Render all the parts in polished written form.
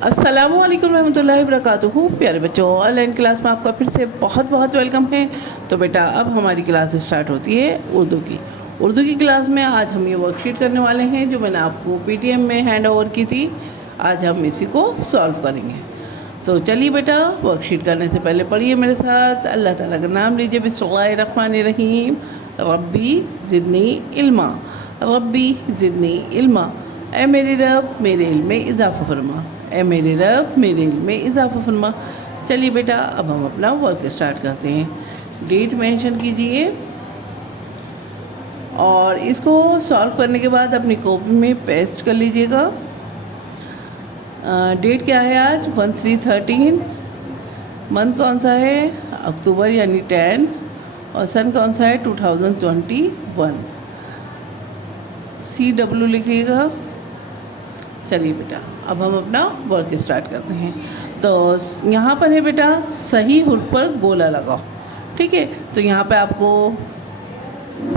अस्सलामुअलैकुम रहमतुल्लाहि वबरकातुहू। प्यारे बच्चों, ऑनलाइन क्लास में आपका फिर से बहुत बहुत वेलकम है। तो बेटा अब हमारी क्लास स्टार्ट होती है उर्दू की क्लास में आज हम ये वर्कशीट करने वाले हैं जो मैंने आपको पीटीएम में हैंड ओवर की थी। आज हम इसी को सॉल्व करेंगे। तो चलिए बेटा, वर्कशीट करने से पहले पढ़िए मेरे साथ। अल्लाह ताला का नाम लीजिए। बिस्मिल्लाहिर्रहमानिर्रहीम। रब्बी ज़िदनी इल्मा, रब्बी ज़िदनी इल्मा। ए मेरे रब मेरे इल्म में इजाफ़ा फरमा, ए मेरे रब मेरे इल्म में इजाफ़ा फरमा। चलिए बेटा अब हम अपना वर्क स्टार्ट करते हैं। डेट मेंशन कीजिए और इसको सॉल्व करने के बाद अपनी कॉपी में पेस्ट कर लीजिएगा। डेट क्या है आज? 1/3/13। मंथ कौन सा है? अक्टूबर यानी 10। और सन कौन सा है? 2021। CW लिखिएगा। चलिए बेटा अब हम अपना वर्क स्टार्ट करते हैं। तो यहाँ पर है बेटा, सही हुर्फ पर गोला लगाओ। ठीक है, तो यहाँ पे आपको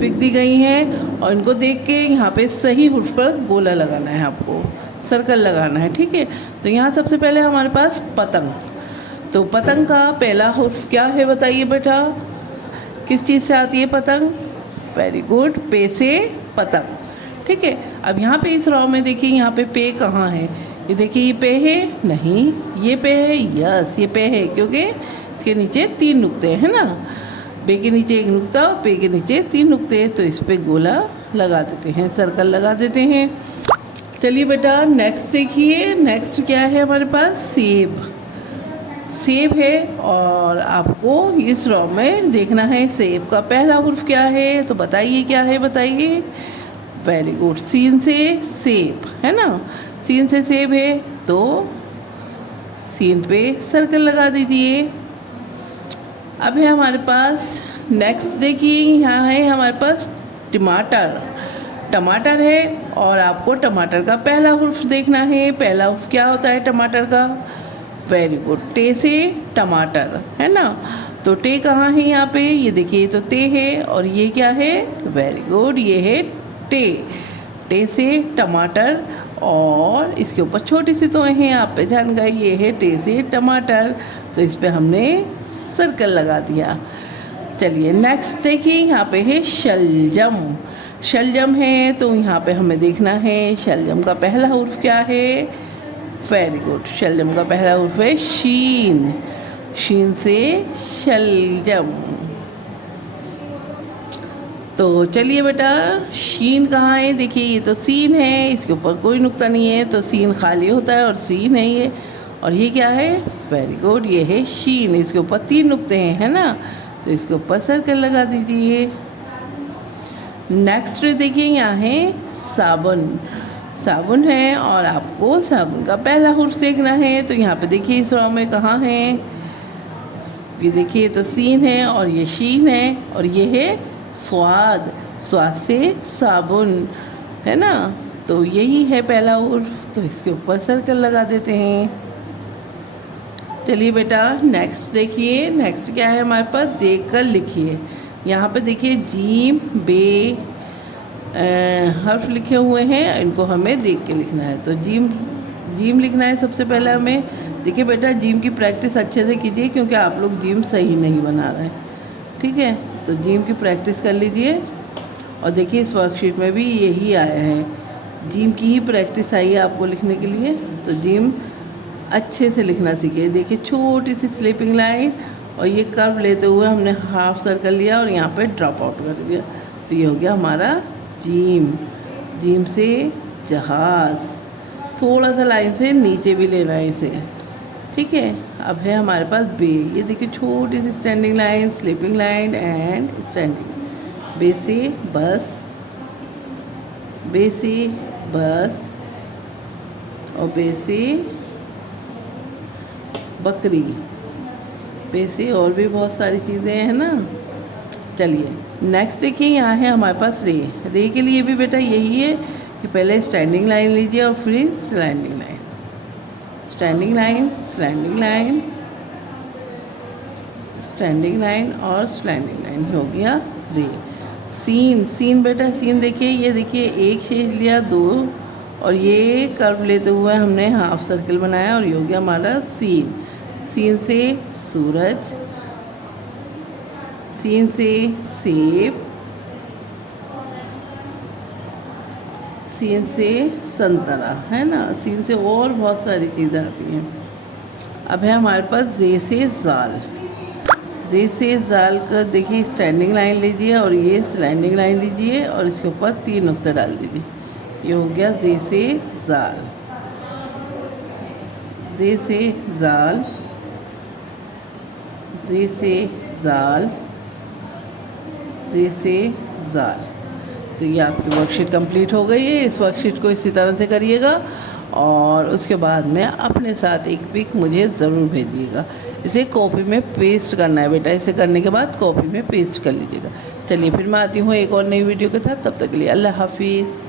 पिक दी गई हैं और इनको देख के यहाँ पे सही हुर्फ पर गोला लगाना है, आपको सर्कल लगाना है। ठीक है, तो यहाँ सबसे पहले हमारे पास पतंग। तो पतंग का पहला हुर्फ क्या है बताइए बेटा? किस चीज़ से आती है पतंग? वेरी गुड, पे से पतंग। ठीक है, अब यहाँ पे इस रॉ में देखिए, यहाँ पे कहाँ है? ये देखिए, ये पे है नहीं, ये पे है। यस, ये पे है क्योंकि इसके नीचे 3 नुक्ते हैं ना। पे के नीचे 1 नुक्ता, पे के नीचे 3 नुक्ते, तो इस पे गोला लगा देते हैं, सर्कल लगा देते हैं। चलिए बेटा नेक्स्ट देखिए। नेक्स्ट क्या है हमारे पास? सेब। सेब है और आपको इस रॉ में देखना है सेब का पहला हुर्फ क्या है। तो बताइए क्या है, बताइए। वेरी गुड, सीन से सेब है ना। सीन से सेब है तो सीन पे सर्कल लगा दीजिए। अब है हमारे पास नेक्स्ट देखिए, यहाँ है हमारे पास टमाटर। टमाटर है और आपको टमाटर का पहला हुर्फ देखना है। पहला हुर्फ क्या होता है टमाटर का? वेरी गुड, टे से टमाटर है ना। तो टे कहाँ है यहाँ पे? ये देखिए, ये तो ते है और ये क्या है? वेरी गुड, ये है टे। टे से टमाटर और इसके ऊपर छोटी सी तो हैं, आप पे ध्यान गए, ये है टे से टमाटर। तो इस पे हमने सर्कल लगा दिया। चलिए नेक्स्ट देखिए, यहाँ पे है शलजम। शलजम है तो यहाँ पे हमें देखना है शलजम का पहला हुर्फ क्या है। वेरी गुड, शलजम का पहला हुर्फ है शीन। शीन से शलजम। तो चलिए बेटा, शीन कहाँ है? देखिए, ये तो सीन है, इसके ऊपर कोई नुक्ता नहीं है, तो सीन खाली होता है और सीन है ये। और ये क्या है? वेरी गुड, ये है शीन, इसके ऊपर 3 नुक्ते हैं, है ना। तो इसके ऊपर सर्कल लगा दीजिए। नेक्स्ट देखिए, यहाँ है साबुन। साबुन है और आपको साबुन का पहला हुर्फ देखना है। तो यहाँ पे देखिए इस रॉ में कहाँ है? ये देखिए, तो सीन है और ये शीन है और ये है स्वाद। स्वाद से साबुन है ना। तो यही है पहला हुर्फ, तो इसके ऊपर सर्कल लगा देते हैं। चलिए बेटा नेक्स्ट देखिए। नेक्स्ट क्या है हमारे पास? देख कर लिखिए। यहाँ पे देखिए जीम बे हर्फ लिखे हुए हैं, इनको हमें देख के लिखना है। तो जीम लिखना है सबसे पहले हमें। देखिए बेटा, जीम की प्रैक्टिस अच्छे से कीजिए क्योंकि आप लोग जीम सही नहीं बना रहे हैं। ठीक है, तो जीम की प्रैक्टिस कर लीजिए। और देखिए इस वर्कशीट में भी यही आया है, जीम की ही प्रैक्टिस आई है आपको लिखने के लिए। तो जीम अच्छे से लिखना सीखिए। देखिए छोटी सी स्लीपिंग लाइन और ये कर्व लेते हुए हमने हाफ सर्कल लिया और यहाँ पे ड्रॉप आउट कर दिया। तो ये हो गया हमारा जीम। जीम से जहाज़। थोड़ा सा लाइन से नीचे भी लेना है इसे। ठीक है, अब है हमारे पास बे। ये देखिए छोटी सी standing line, sleeping line and standing. Bay से बस, बे से बस और बे से बकरी, बे से और भी बहुत सारी चीज़ें हैं ना। चलिए नेक्स्ट देखिए, यहाँ है हमारे पास रे। रे के लिए भी बेटा यही है कि पहले स्टैंडिंग लाइन लीजिए और फिर slanting line. Standing line, slanting line, standing line और स्लैंडिंग लाइन हो गया रे। सीन। सीन बेटा, सीन देखिए, ये देखिए एक शेष लिया 2 और ये कर्व लेते हुए हमने हाफ सर्किल बनाया और ये हो गया हमारा सीन। सीन से सूरज, सीन से सेब, सीन से संतरा, है ना। सीन से और बहुत सारी चीज़ें आती हैं। अब है हमारे पास जे से जाल। जे से जाल का देखिए स्टैंडिंग लाइन लीजिए और ये स्लैंडिंग लाइन लीजिए और इसके ऊपर 3 नुक्ते डाल दीजिए। ये हो गया जे से जाल। जे से जाल, जे से जाल, जे से जाल। तो ये आपकी वर्कशीट कंप्लीट हो गई है। इस वर्कशीट को इसी तरह से करिएगा और उसके बाद में अपने साथ एक पिक मुझे ज़रूर भेजिएगा। इसे कॉपी में पेस्ट करना है बेटा। इसे करने के बाद कॉपी में पेस्ट कर लीजिएगा। चलिए फिर मैं आती हूँ एक और नई वीडियो के साथ। तब तक के लिए अल्लाह हाफिज़।